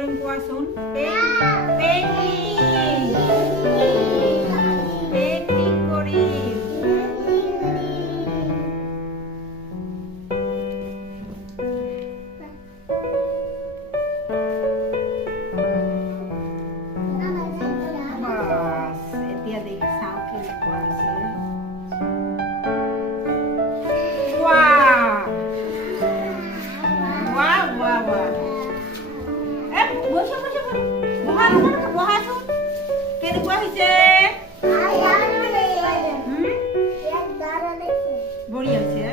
কৰিম কোৱাচোন? পেইণ্টিং কৰিম। বাস, এতিয়া দেখি চাওঁ কেনেকুৱা হৈছে। বহাচোন কেনেকুৱা হৈছে? বঢ়িয়া হৈছে।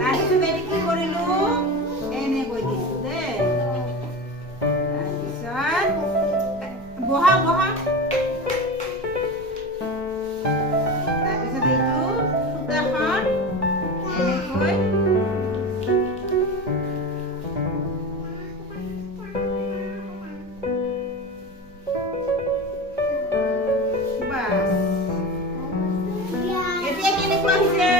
তাৰপিছত এনে কি কৰিলো? এনে কৈ দিছো দেই। তাৰপিছত বহা বহা। তাৰপিছত এইটো সূতাখন এনেকৈ বাস। এতিয়া কেনেকুৱা হৈছে?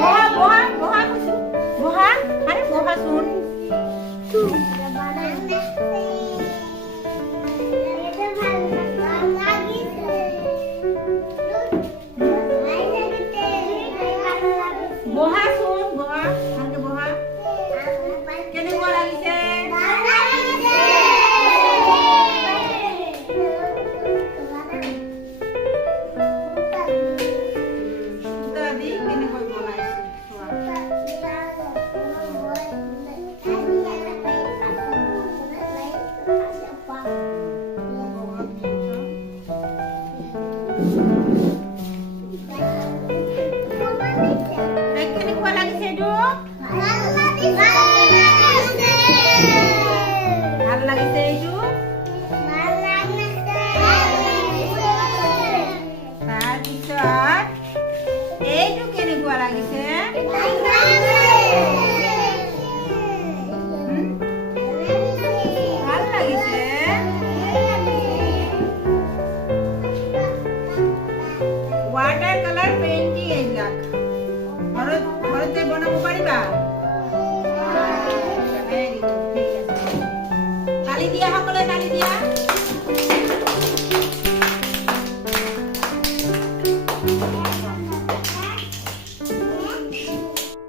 বহা বহা বহা কৈছো। বহা, আৰে বহাচোন। বহাচোন, বহা, ভালকে বহা। কেনেকুৱা লাগিছে? সূতা দি কেনেকৈ বনাইছো চোৱা। কেনেকুৱা লাগিছে এইটো? ভাল লাগিছে এইটো? তাৰপিছত এইটো কেনেকুৱা লাগিছে?